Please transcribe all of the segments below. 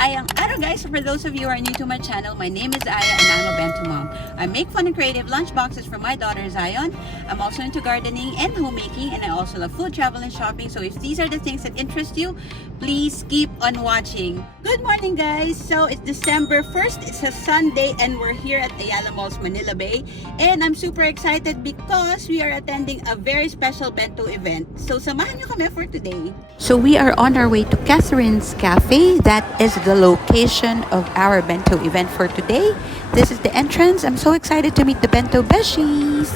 maayang araw guys. So for those of you who are new to my channel, my name is Aya and I'm a bento mom. I make fun and creative lunch boxes for my daughter Zion. I'm also into gardening and homemaking, and I also love food, travel, and shopping. So if these are the things that interest you, please keep on watching. Good morning guys. So it's December 1st. It's a Sunday and we're here at Ayala Malls, Manila Bay. And I'm super excited because we are attending a very special bento event. So samahan nyo kami for today. So we are on our way to Catherine's Cafe. That is the location of our bento event for today. This is the entrance. I'm so excited to meet the bento beshies.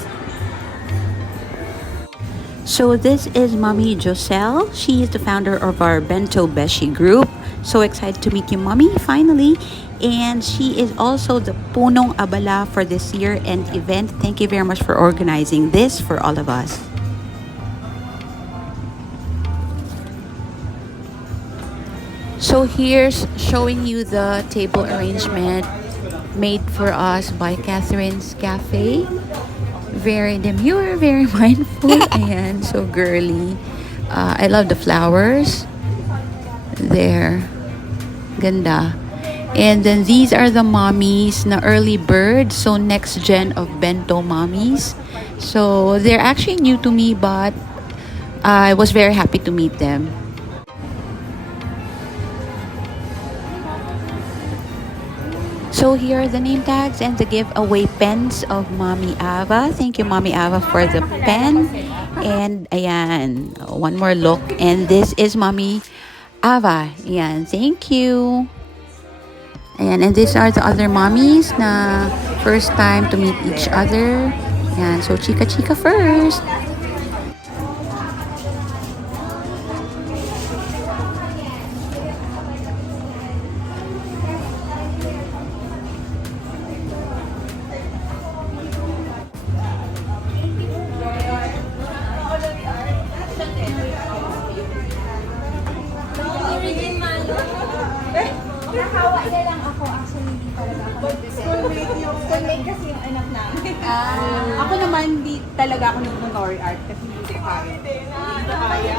So this is Mommy Joselle. She is the founder of our Bento Beshi group. So excited to meet you, Mommy, finally. And she is also the Punong Abala for this year and event. Thank you very much for organizing this for all of us. So here's showing you the table arrangement made for us by Catherine's Cafe. Very demure, very mindful, and so girly. I love the flowers. There. Ganda. And then these are the mommies na early bird. So next gen of bento mommies. So they're actually new to me, but I was very happy to meet them. So here are the name tags and the giveaway pens of Mommy Ava. Thank you, Mommy Ava, for the pen. And ayan, one more look. And this is Mommy Ava. Ayan, thank you. Ayan, and these are the other mommies na first time to meet each other. Ayan, so chika-chika first. Nakawa na lang ako. Actually, hindi talaga ako. Schoolmate kasi yung anak namin. Ako naman, di talaga ako nag-nori art kasi hindi ko kaya. Hindi kaya.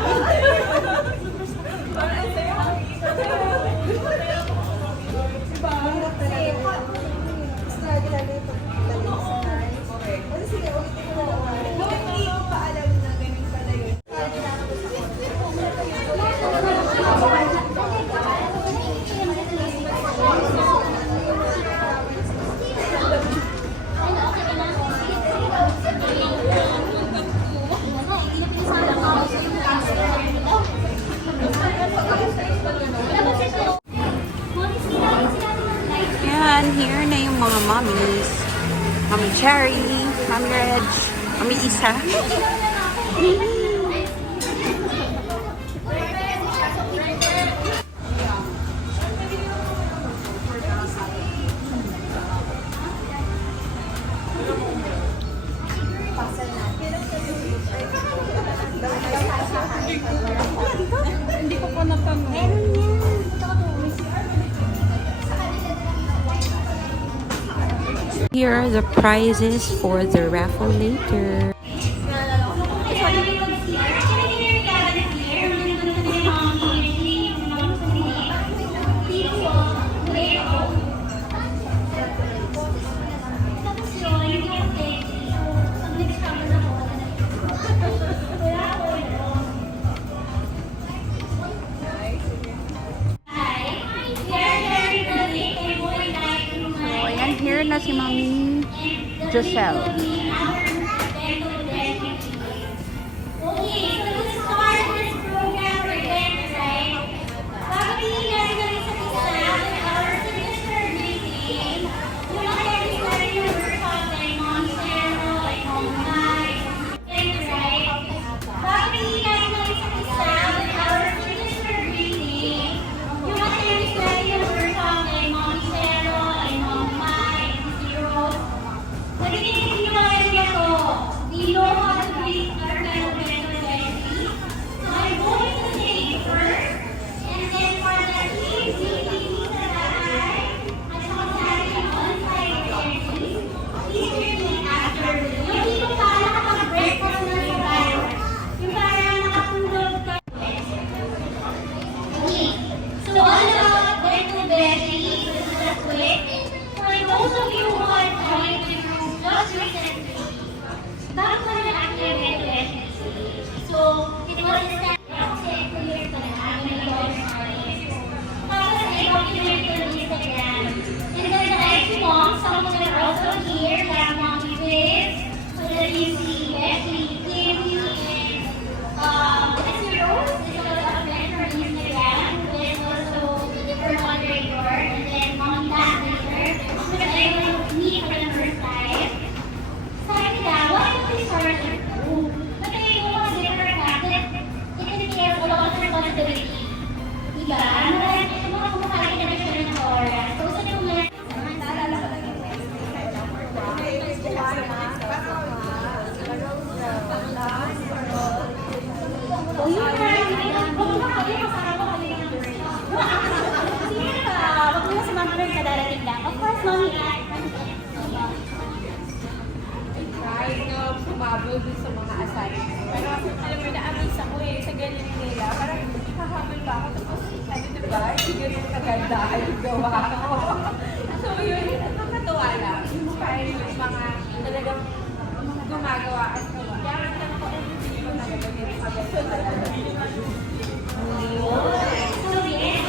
Yan, here na yung mga mommies. Mommy Cherry, Mommy Reg, Mommy Isa. Hindi ko pa natanong. Meron yan. Here are the prizes for the raffle later. So, ayan, here na si Mommy Joselle. Nagiging responsibility. Diba? Marami ito mga kumakain na siya ng oras. So, sa yung mga Naalala ko lang yung Of course, mommy. try na sumabol dun sa mga assignments. Pero alam mo, na-amaze ako eh, sa ganyan nila. Parang hahabol pa ako. Tapos, ano diba, hindi ganyan kaganda yung gawa ko. So yun, nakakatuwa lang. Inspire yung mga talagang gumagawa at gawa. Kaya naman ako, everything ko talaga ganyan kaganda. So, yes,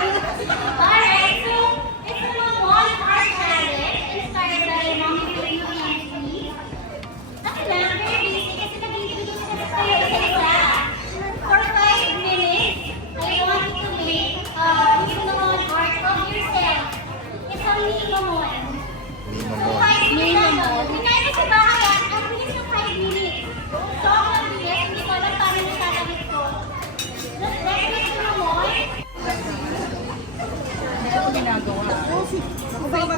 Alright, so it's a one art challenge inspired by Mommy Doing PNC. Kasi lang, very basic kasi nagbibigay siya sa isa. For 5 minutes, I want you to make minimum art of yourself. Isang minimum. Minimum. Tingnan kasi baka ang bilis ng 5 minutes. So, ang bilis, hindi ko alam paano nasasagot ko. Let's make minimum.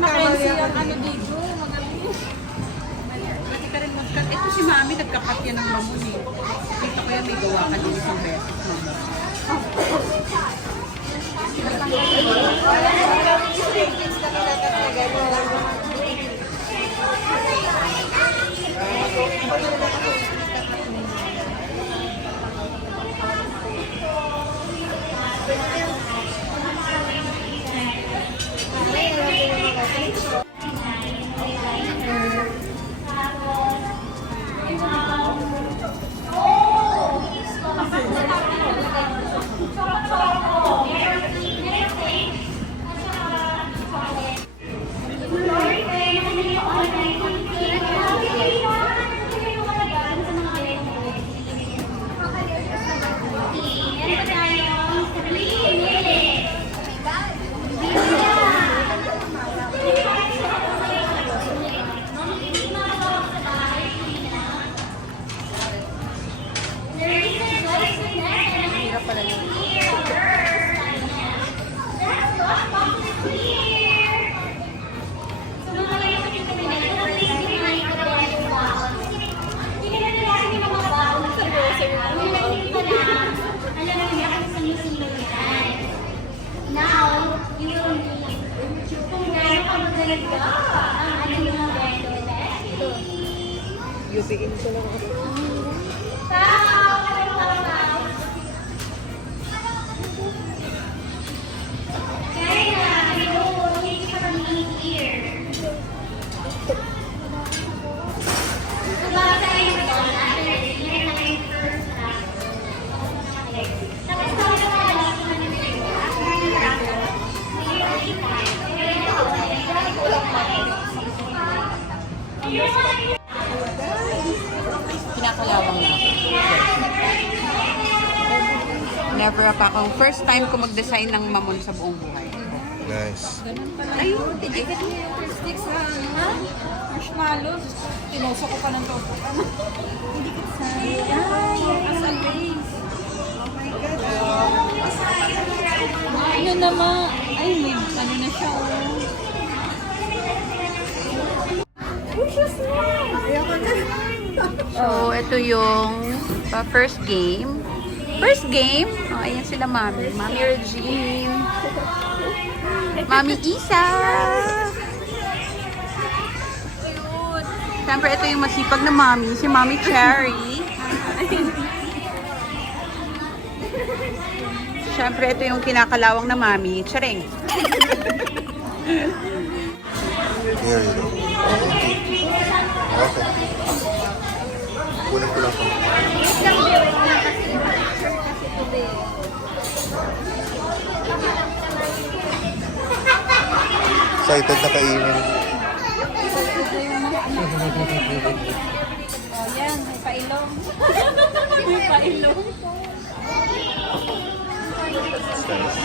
Mackenzie ang ano dito, magaling. Pwede ka rin mag-cut. Ito si Mami, nagkakat yan ng mamon eh. Dito ko yan, may gawa ka din isang beses. Now, you will need kung gano'n ka magaling ka ang ating mga bento. Yubigin ko lang ako. Kinakalawang na. Never pa akong first time ko mag-design ng mamon sa buong buhay. Nice. Ayun, tigil. Sticks ha? Marshmallows. Tinoso ko pa ng topo. Hindi ko sa... As a base. Oh my God. Ano naman? Ay, may ano na siya. Oh. Precious na! ito yung first game. First game? Oh, ayan sila, Mami. Mami Regine. Mami Isa. Cute. Siyempre, ito yung masipag na Mami. Si Mami Cherry. Siyempre, ito yung kinakalawang na Mami. Charing. Here you go. Okay. Kunin ko lang ito. Excited na kainin. Oh, yan. May pailong. May pailong. It's nice.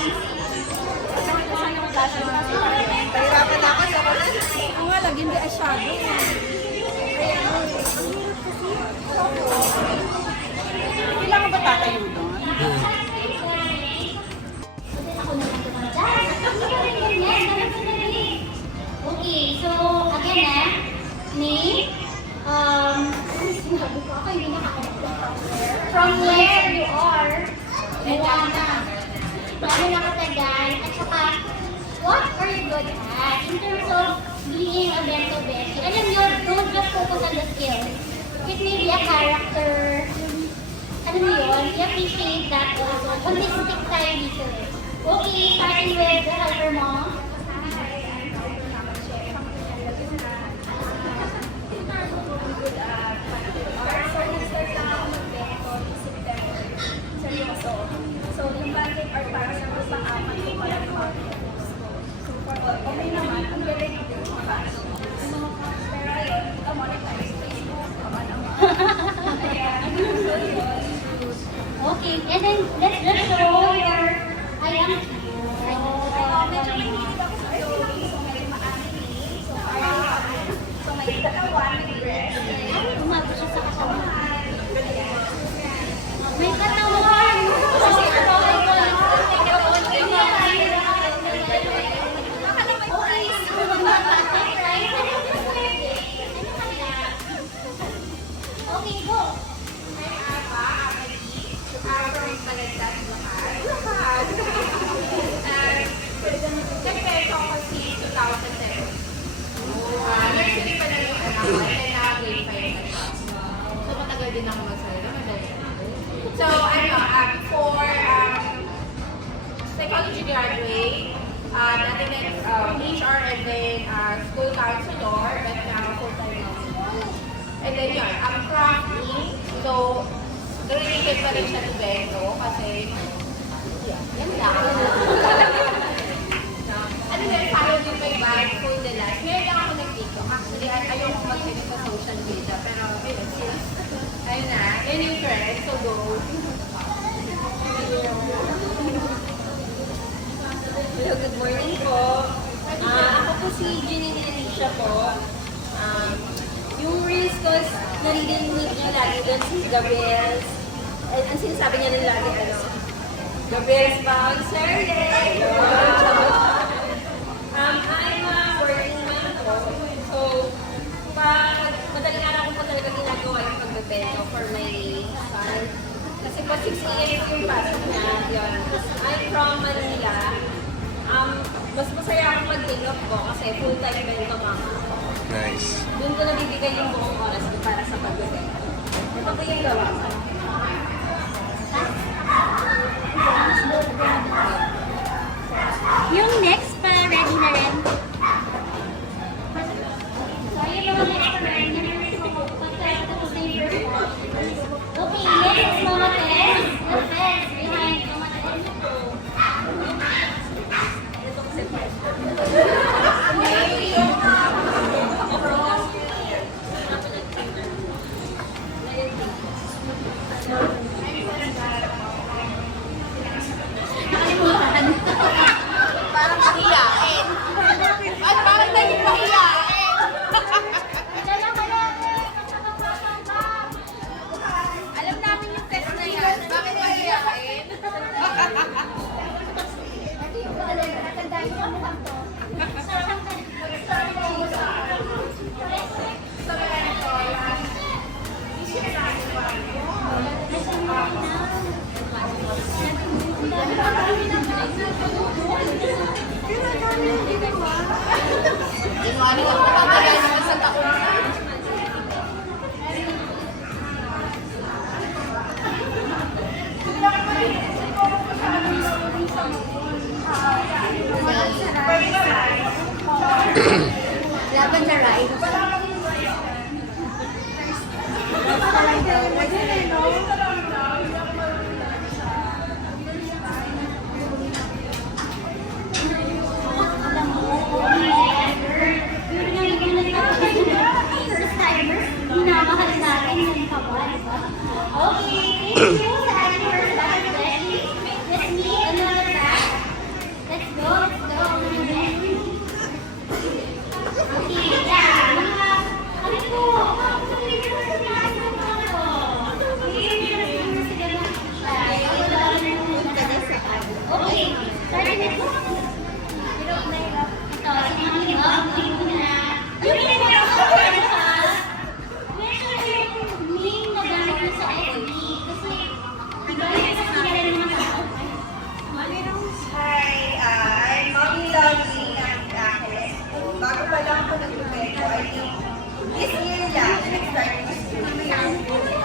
Pahirapan ako sa kanan. Ang nga lang, hindi asyado. Kailangan ba tatayo doon? Okay, so again name, from where you are, Moana. Ano nakatagal, at saka, what are you good at in terms of being a bento beshi? Alam nyo, don't just focus on the skills. It may be a character, alam mo yun, you appreciate that also. Holistic tayo dito eh. Okay, starting with the helper mom. So, yung budget are para sa mga apat ko pala ng mga so, for all, okay naman, ang galing ng mga baso. Yung mga pero ayun, monetize Facebook, Okay, and then let's just show your I am medyo may hilig ako sa Zoe, so may ma-anime, so parang, so may dalawa na dress. umabot siya sa katawan. May katawan! Okay, go! Siyempre, ito ako si 2007. Nursery pa na yung anak ko, and then grade 5 na siya. So, matagal din ako magsalita. Madali. So, before psychology graduate, nothing like HR and then school counselor, but now full-time counselor. And then yun, crafting. So, related pa rin siya to Bento kasi yan lang. Ano din, parang yung may bag full nila. Ngayon lang ako nag-TikTok. Actually, ayaw ko mag-edit sa social media. Pero, ayun na. Yun yung trend. So, go. Hello, good morning po. Ako po si Janine Alicia po. Yung reels ko, narinig niyo lagi doon si Gabriel. Ang sinasabi niya rin lagi, Gabriel's bouncer, yay! I'm a working mom po. So, madaling araw ko po talaga ginagawa yung pagbebento for my son. Kasi po 6 a.m. yung pasok niya. Yun. I'm from Manila. Mas masaya akong mag-take off po kasi full-time bento mama ko. Nice. Doon ko nabibigay yung buong oras ko para sa pagbebenta. Ito po yung gawa ko. Yung next pa, ready na rin. So, ayun mga next pa rin. Tapos na yung first one. Okay, next mga test. The fence behind mga test. Parang Maganda rides. First timers, minamahal natin yung kawan. Okay, thank you sa ating first batch ready. Let's meet another batch. Let's go, let's go. Okay, yeah. Kami po. Okay, starting it. Ito, sige mo. Yung link na gamit mo sa FB. Kasi, iba yung sa kanya naman sa Hi, I'm Mommy Lovely ng Ángeles. Bago pa lang ako nag-bento, I think this year lang, nag-start ko studio.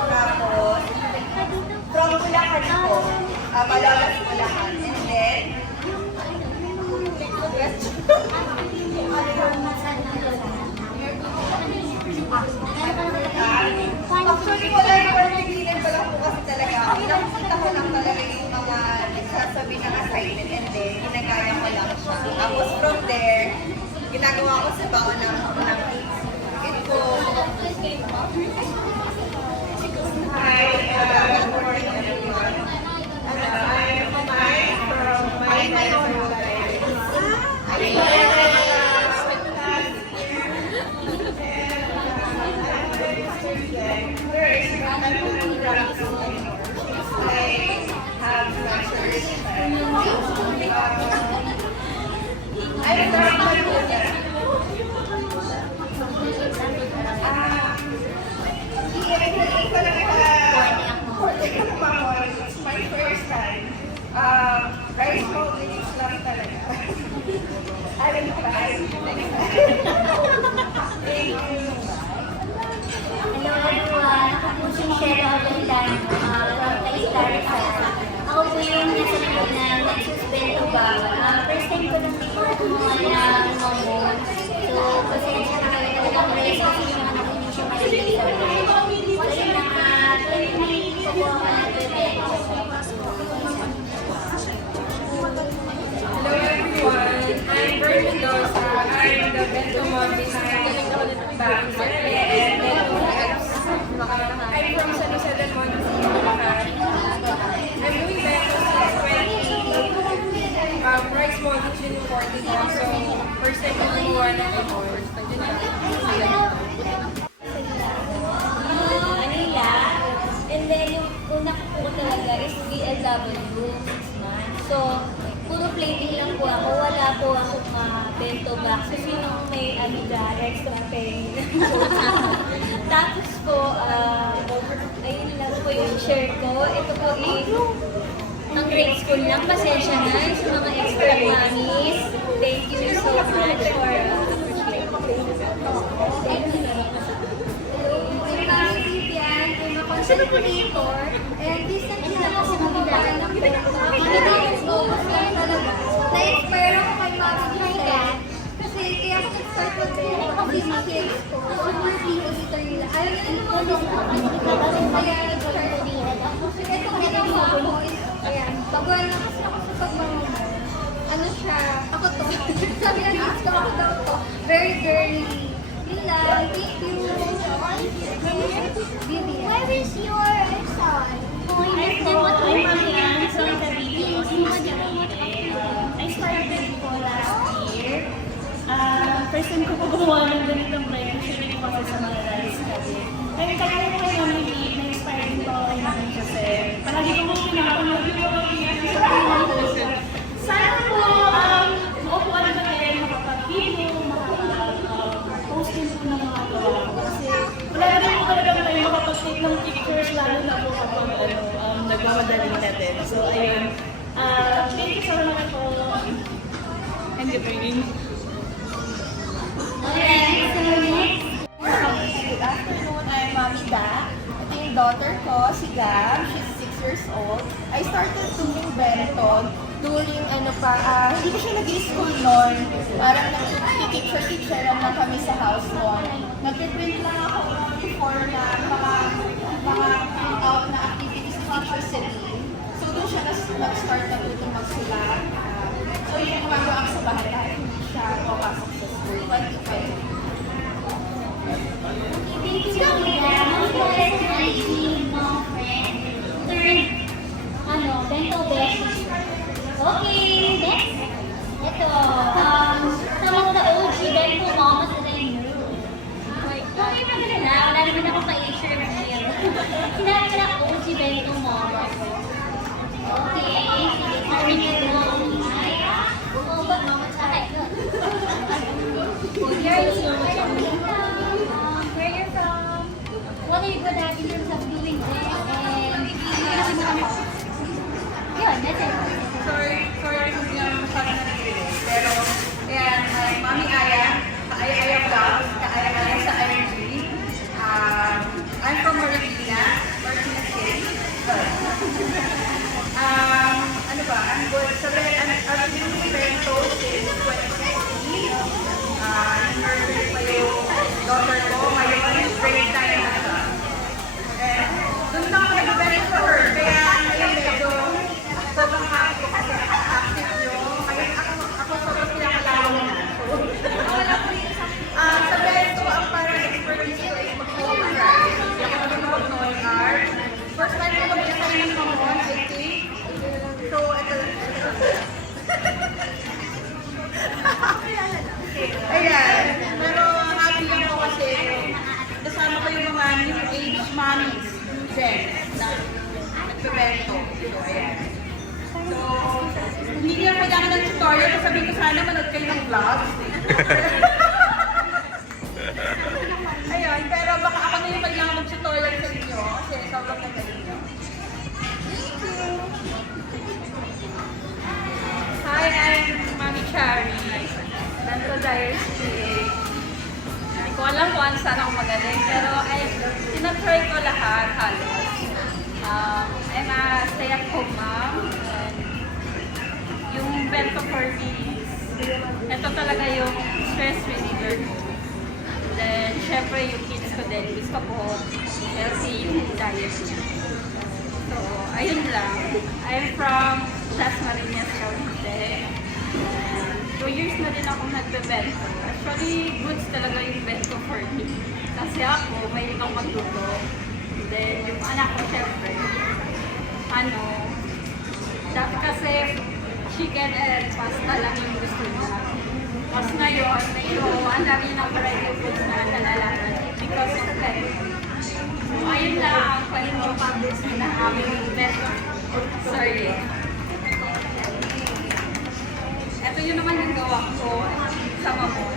Tapos, from Bulacan ako, Malolos Bulacan. And then, actually, wala naman nagigilan pa lang po kasi talaga. Pinakita ko lang talaga yung mga nagsasabi ng assignment and then ginagaya ko lang siya. Tapos from there, ginagawa ko sa baon ng info. Hi, good morning everyone. I am Mai from My Medical my first time. Rice bowl lyrics lang talaga. I will try next time. Thank you. Hello everyone, ako po si Michelle Avendan from Taystar Rizal. Ako po yung nasa likod na nagsuspend ko ba. First time ko lang dito kumuha ng momo. So, pasensya na kami talagang race kasi yung anak ko hindi siya masigil sa race. Kasi mga 20 minutes ko po ako nag-event. Hello everyone, I'm Bern Mendoza. I'm the bento mom behind Bangs and Bento Apps. I'm from San Jose del Monte, Bulacan. I'm doing bento since 20. Rice models in 40 now, so first time ko gumawa ng efforts. Manila. And then yung una ko talaga is BLW 6 months. So, puro plating lang po ako. Wala po akong bento box. Kasi yung may extra pay. Tapos po, ayun lang po yung share ko. Ito po ang grade school lang. Pasensya na sa mga extra mommies. Thank you so much for appreciating. Thank you. Hello, I'm Mami Vivian. I'm a content creator. And this time lang ako magdaan ng na-inspire ako kay Mami Vivian. Kasi kaya ako nag-start mag-create kasi ma-kids ko. Super people dito nila. Ayaw nila naman kaya nag-start ko din. Itong ginawa ko is, ayan, baguhan na kasi ako sa pagmamahal. Ano siya, ako to. Sabi na kids ko, ako daw to. Very girly. Yun lang, thank you. Vivian. Where is your son? I've been watching Marian sa the videos I started po last year. First time ko po gumawa ng ganitong play. Actually, ko kasi sa mga dance kami. Kaya kaya ko kayo namin na-inspire din po ako kay namin kasi palagi ko po pinakakunod sana po maupuan na kayo makapag-video, makapag-post din po ng mga gawa ko. Kasi wala rin po talaga kayo makapag-take ng pictures lalo na po kapag nagmamadaling natin. So, ayun. Thank you so much po. And good morning. Okay, so next. Good afternoon, I'm Mami Da. Ito yung daughter ko, si Gab. She's 6 years old. I started doing bento during hindi ko siya nag-school noon. Parang nag-teacher-teacheran lang kami sa house noon. Nag-print lang ako before na mga out na activities sa Teacher Celine. So doon siya nag-start na tutong magsulat. So yun yung gumagawa sa bahay kahit hindi siya papasok sa school. 25. Thank you, Ma'am. Ma'am, my mom friend. Third, bento beses. Okay, next. Ito, some of the OG bento mamas that I knew. Okay, maganda na. Wala naman ako pa-share reveal. Sinabi ko lang OG bento mamas. Okay, sige. Sabi niyo ito. Oo, ba? Okay. Where you're from? What are you good at in terms of doing this? And yun, that's it. Sorry kung hindi naman masyadong nag-release. Pero, ayan, Mami Aya, Aya Vlogs, Aya sa IMG. I'm from Marikina City. Ano ba? I'm good. I've been doing bento since 2016. Nursery pa yung daughter ko. Ngayon, grade 9 na siya. And doon na ako nag-bento sa her. Kaya ngayon medyo sobrang active nyo. Ngayon ako sobrang pinakalawang na. Sa bento, ang parang expertise ko is mag-home art. Hindi ako mag-home art. First time ko mag-design ng mamon, I think. So, ito. Ayan. Pero happy lang ako kasi kasama ko yung mga new age mommies din na nagbebento. So, ayan. So, hindi nyo kailangan ng tutorial. Sabihin ko sana manood kayo ng vlogs. Ayun, pero baka ako na yung kailangan mag-tutorial sa inyo kasi sobrang magaling nyo. Hi, I'm Mami Chari. Bento Diaries PA. Hindi ko alam kung ano saan ako magaling, pero tinatry ko lahat halos. I'm a stay-at-home mom. And yung bento for me, ito talaga yung stress reliever ko. Then, syempre yung kids ko din. Gusto ko healthy yung diet niya. So, ayun lang. I'm from Las Marinas, Cavite. 2 years na din akong nagbebento. Actually, goods talaga yung bento for me. Kasi ako, may ikang magluto. Then, yung anak ko, syempre, dati kasi chicken and pasta lang yung gusto niya. Mas ngayon, medyo ang dami ng variety of foods na nalalaman because of that. So, ayun lang ang pag-publish na aming bento. Sorry. Ito yun naman yung gawa ko sa mamon.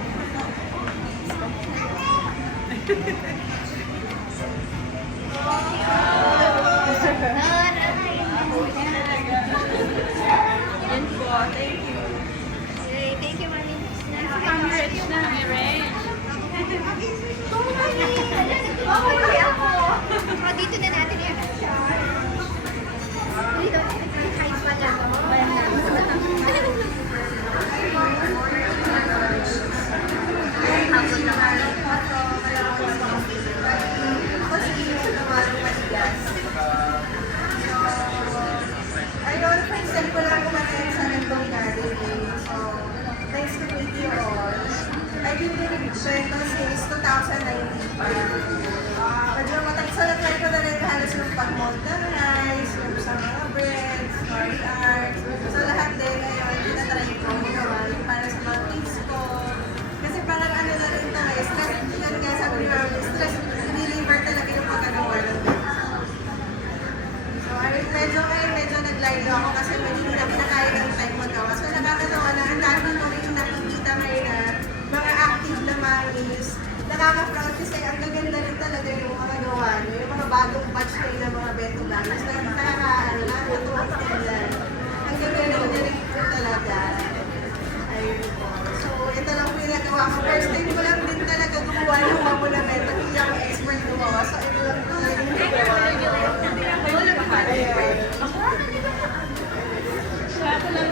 Yan po. Thank you. Thank you, Mami. I'm rich na, may range. Dito na natin yan. Dito, kahit pala. Ayun, first ko lang kumain sa Nandong Gardening. So, nice to meet you all. I've been doing bento since 2019 pa. Medyo matagsalatry ko na rin halos yung pag-mold ng rice, yung sa mga breads, story arts. So, lahat din ngayon, tinatry ko ginawa yung para sa mga kids ko. Kasi parang ano na rin tayo, stress, yun nga sabi niyo, stress reliever talaga yung pagkagawa ng bento. So, medyo nag-live ako kasi medyo hindi na kinakaya ng time magawa. So, nakakatawa na ang dami ko rin nakikita ngayon na mga active na mommies. Nakaka-proud kasi ang gaganda rin talaga yung mga gawa niyo. Yung mga bagong batch kayo ng mga bento gamers. Nakakatuwa sa kanila. Ang gaganda rin po talaga. Ayun po. So, ito lang po yung nagawa ko. First time ko lang din talaga gumawa ng mga na bento. Hindi ako expert gumawa. So, ito lang po yung nagawa ko. Siya ko lang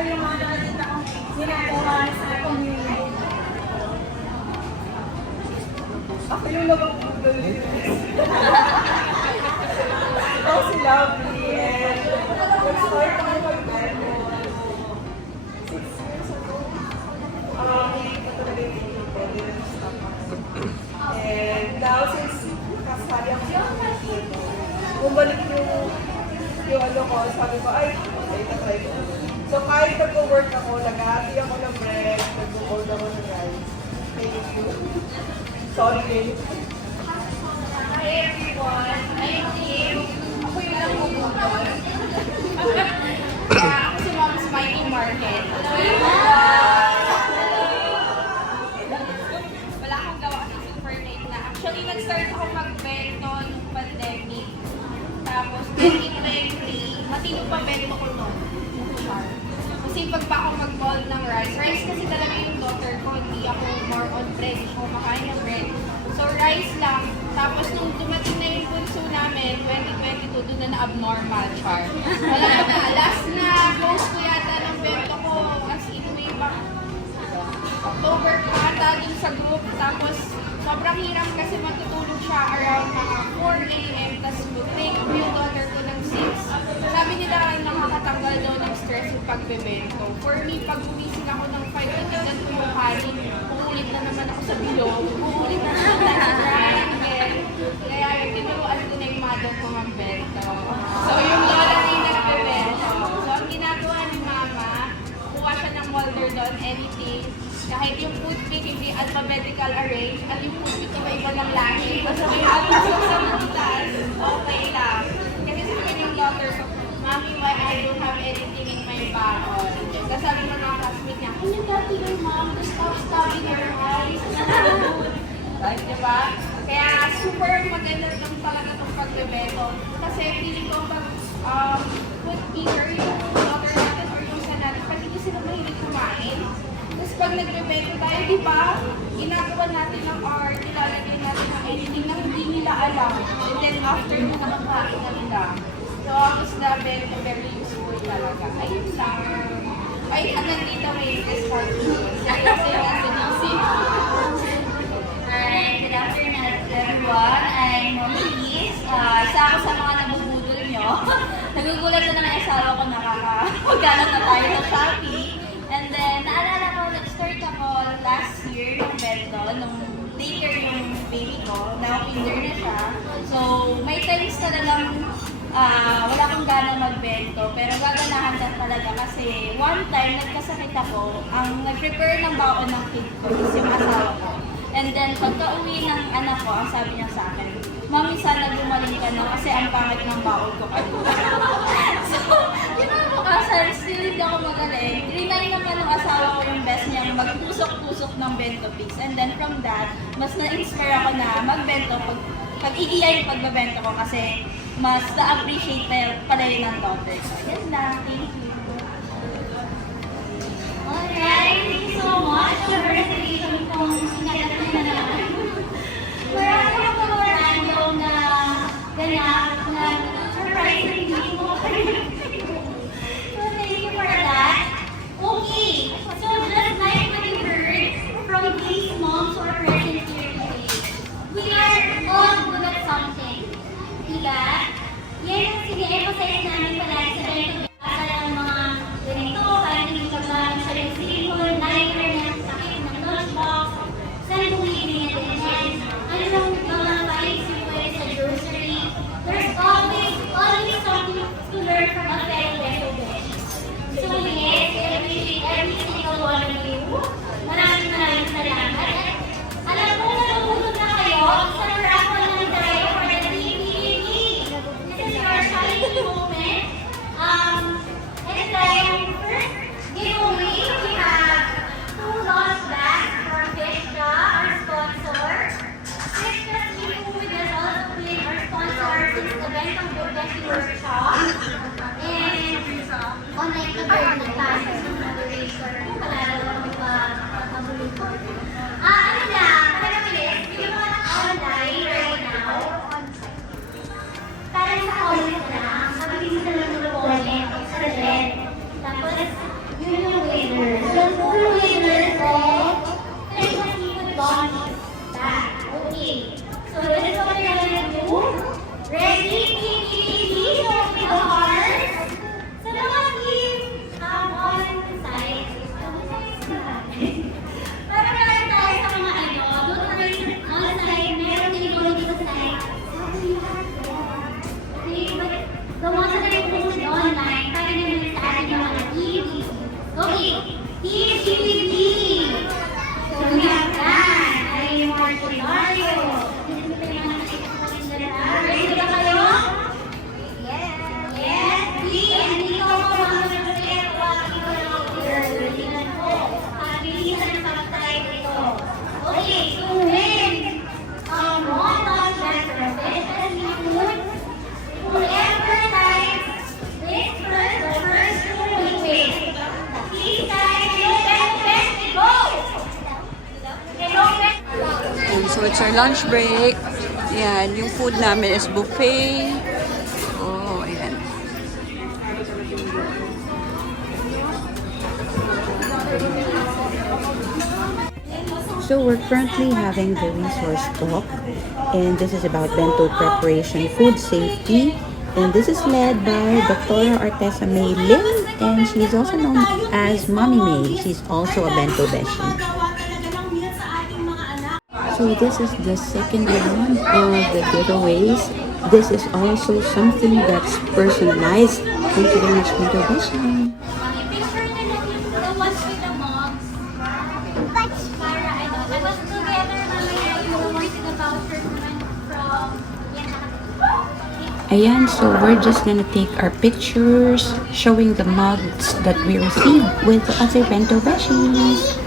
yung mga nakikita kong ginagawa sa community. Ako yung nabubudol dito. Ito si Lovely and nag-start ako mag-bento 6 years ago. Hindi ko talaga yung dito, stop ako. And now since kasali ako sa community, bumalik yung ano ko, sabi ko, ay, okay, na-try ko. So kahit nag-work ako, naghahati ako ng bread, nag-hold ako ng rice. Thank you. Sorry, Kate. Hi everyone, I'm Kim. Ako yung nagpuputol. Ako si Mom's Mighty Market. Wala akong gawa kasi super late na. Actually, nag-start ako magbento nung pandemic. Tapos, 2020, matino pa bento ko noon. Kasi pag pa ako mag-ball ng rice kasi talaga yung daughter ko, hindi ako more on bread, hindi ko makain ng bread. So rice lang. Tapos nung dumating na yung bunso namin, 2022, doon na na-abnormal, char. Wala na, last na close ko yata ng bento ko, as in way back October pa ata dun sa group. Tapos sobrang hirap kasi matutulog siya around mga 4 a.m. Tapos mag-take yung daughter ko ng 6. Sabi nila nakakatanggal daw ng stress yung pagbebento. For me, pag gumising ako ng 5 na tignan ko yung kanin, uulit na naman ako sa bilog, uulit na naman sa triangle. Kaya yung tinuruan ko na yung mother ko ng bento. So yung lola na yung nagbebento. So ang ginagawa ni mama, kuha siya ng molder doon, anything. Kahit yung foodpick hindi alphabetical arrange, at yung foodpick iba-iba ng lahi. Basta may habang sa taas, okay lang. Kasi sabi yung daughter ko, Mommy, why I don't have anything in my baon? Kasi sabi ng mga classmate niya, can you tell your mom to stop studying your eyes? Right, diba? Kaya super maganda lang talaga itong pagbebento. Kasi feeling ko pag food picker, yung daughter natin or yung sa natin, pag hindi sila mahilig kumain. Tapos pag nagbebento tayo, di ba? Ginagawa natin ng art, nilalagay natin ng anything na hindi nila alam. And then after na nakakain na nila. So, is the bento very useful talaga. Ayun lang. Ay, nandito may discount. Hi, good afternoon everyone. I'm Monique. Isa ako sa mga nabubudol nyo. Nagugulat na naman yung asawa ko magkano na tayo sa Shopee. And then, naalala ko, nag-start ako last year ng bento, nung daycare yung baby ko. Now, kinder na siya. So, may times talagang wala akong gana magbento, pero gaganahan ka talaga kasi one time nagkasakit ako, ang nag-prepare ng baon ng kid ko is yung asawa ko. And then pagka-uwi ng anak ko, ang sabi niya sa akin, Mami, sana gumaling ka na kasi ang pangit ng baon ko kanina. So, kinabukasan, still hindi ako magaling. Trinay naman ng asawa ko yung best niyang magtusok-tusok ng bento piece. And then from that, mas na-inspire ako na magbento pag-iiya yung pagbebento ko kasi mas na-appreciate pala yun ng daughter ko. Yan lang. Thank you. Alright, thank you so much for the presentation kung sinagat mo na naman. Marami ako mga random na ganyan na surprisingly mo. So thank you for that. Okay, so just like what you heard from these moms who are present here today, we are all good at something. Diba? Yan ang sige-emphasize namin palagi sa ganito. Para ng mga ganito, para hindi magkabahan sa yung silikon, liner ng sakit ng lunchbox, saan bumibili na din yan, ano lang mga fights yung pwede sa grocery. There's always something to learn from a fellow better. So yes, I appreciate every single one of you. Maraming salamat. Alam ko, nalulunod na kayo sa raffle ng tayo for the DPD. This is your shining moment. And then, first giveaway, we have 2 lost bags for Fishka, our sponsor. Fishka's giveaway has also been our sponsor since the Bentong Bookbasting Workshop. And online ka ba yung classes ng moderator? Kung palala ko mag-abulong ko. Ano lang, parang yung mga online right now, parang sa online na lang, mabilis na lang ulit sa red. Tapos, yun our lunch break. Yan, yung food namin is buffet. Oh, ayan. So we're currently having the resource talk, and this is about bento preparation, food safety, and this is led by Dr. Artesa May Lim, and she's also known as Mommy May. She's also a bento beshi. So this is the second round of the giveaways. This is also something that's personalized. Thank you very much, bento beshi. Picture na natin the ones with the moms. Para ano, tapos together mamaya yung words in the voucher naman from Ayan, so we're just gonna take our pictures showing the mugs that we received with the other bento beshis.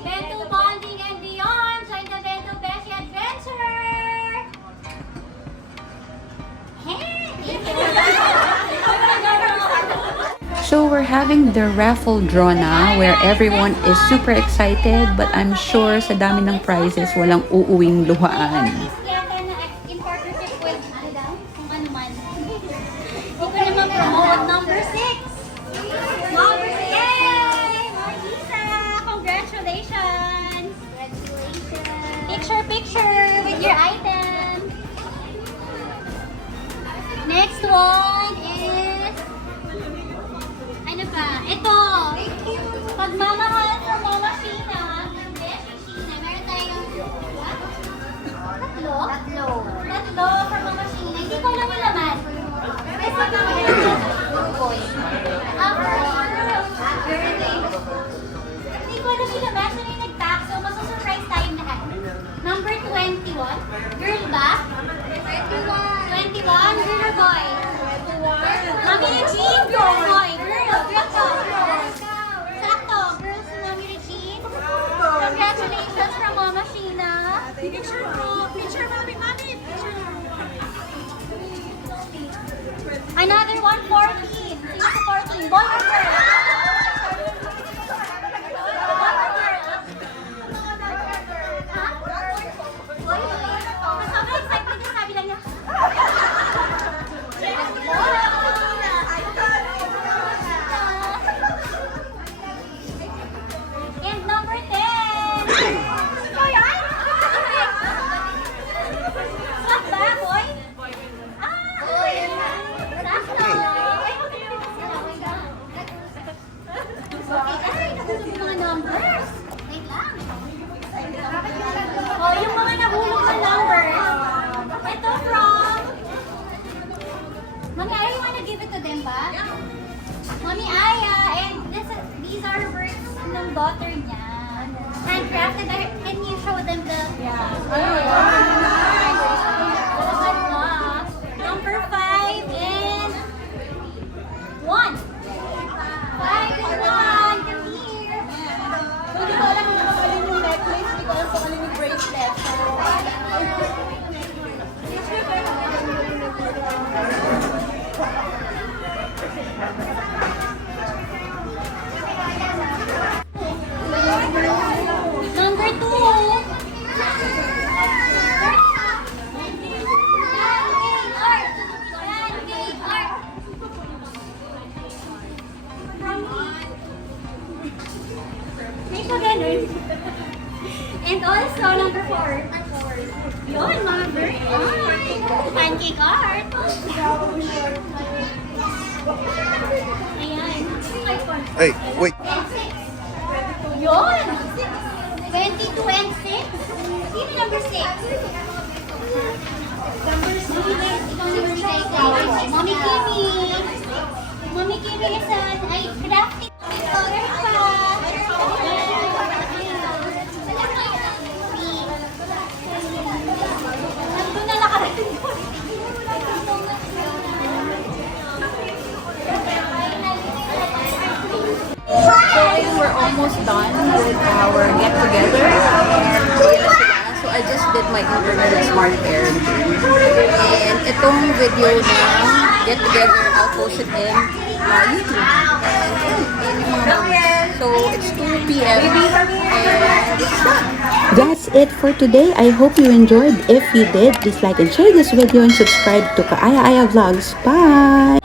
Bento bonding and beyond. Join the Bento Beshi adventure. So we're having the raffle draw na where everyone is super excited, but I'm sure sa dami ng prizes walang uuwing luhaan. Yata na in partnership with kung ano man. Hindi ko naman promote. Number 6. Number 6. Yay! Marisa! Congratulations! Picture with your item. Next one is ano pa? Ito. Pagmamahal sa Mama Sheena. Beshi Sheena. Meron tayong tatlo for Mama Sheena. Hindi ko alam yung laman. Basta naman yung boy. Hindi ko alam yung laman. Saan yung nag-pack? So, masusurprise tayong lahat. Number 21. Girl ba? 21. Girl or boy? Mami Regine, girl or boy? Girl to. Sakto. Girls si Mami Regine. Congratulations from Mama Sheena. Picture mo. Picture, Mami. Picture. Another 114. Sino sa 14? Boy or girl? Boy or girl? Ha? Boy? Sobrang excited yung sabi lang niya. And number 10. Ikaw yan? Swak ba, boy? Boy. Sakto. Okay, ay, nahulog yung mga numbers. Wait lang. Oh, yung mga nahulog na numbers. Ito from Mami Aya, you wanna give it to them ba? Mami Aya, and these are words ng daughter niya. Handcrafted. Can you show them the... Number 5 and 1. 5 and 1. Come here. Hindi ko alam kung alin yung necklace, hindi ko alam kung alin yung bracelet. Number 2. May pa ganun. And also, number 4. Yun, mga bird. Pancake art. Ayan. Hey, wait. Yun! 22 and 6? Sino number 6? Number 6. Ikaw number 6. Mommy Kimi. Mommy Kimi is ay crafting. Color pa. Nandun na nakarating ko. So we're almost done with our get-together. So I just did my internet smart parenting. And itong video na get-together, I'll post it in YouTube. And yun yung mga numbers. So it's 2 p.m. PM. And this is done. That's it for today. I hope you enjoyed. If you did, please like and share this video and subscribe to Kaaya Aya Vlogs. Bye!